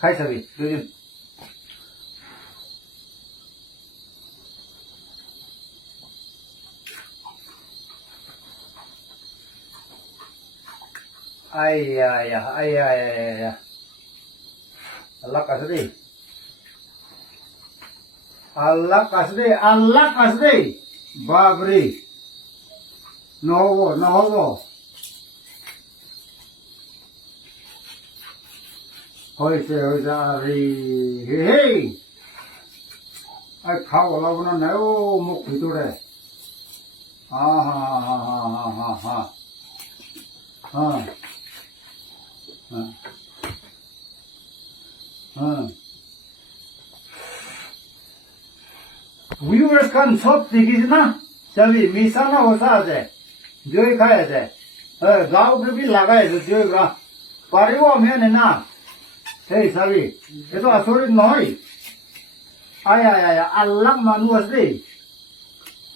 খাই চাবি দুদিন আইয়া আইয়া আইয়া আইয়া আল্লাহ কাছে দে আল্লাহ কাছে দে আল্লাহ কাছে দে বাবরে নহব নহব হয়েছে হয়েছে আরে হে হে খাও ওলাব না নাই ও মুখ ভিতরে হা হা হা হা হা হা হা হ্যাঁ হ্যাঁ ভিউয়ার্স খান সব দেখিস না চলি মিশানো হসা আছে জয় খায় আছে গাঁও কে भी লাগায় আছে জয় গা পারিব মেনে না এই চাবি এতো আচৰিত নহয় আয় আয় আয় আল্লাহ মানুহ আছে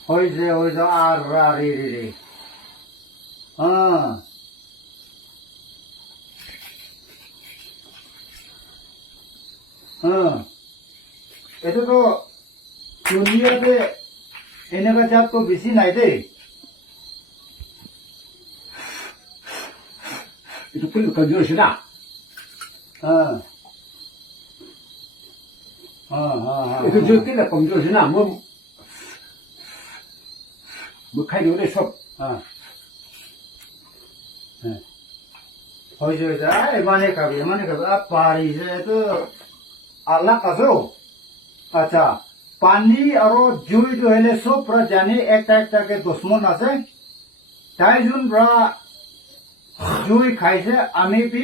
হয়েছে হয়েছে আর রে রে রে হ্যাঁ হ্যাঁ এটা তো দুনিয়াতে এনেকা জাত তো বেশি নাই দেই এটা কিন্তু কমজোর আছে না হ্যাঁ হ্যাঁ হ্যাঁ হ্যাঁ এটা যদি না কমজোর আছে না মই খাই দিও দেই সব হ্যাঁ হ্যাঁ হয়েছে হয়েছে এমানে খাবি আর পারিছে তো আল্লাহ কাছেও আচ্ছা পানি আৰু জুইটো হলে সব পুরা জানি একটা একটাকে দুশ্মন আছে তাই যোন পুরা জুই খাইছে আমি বি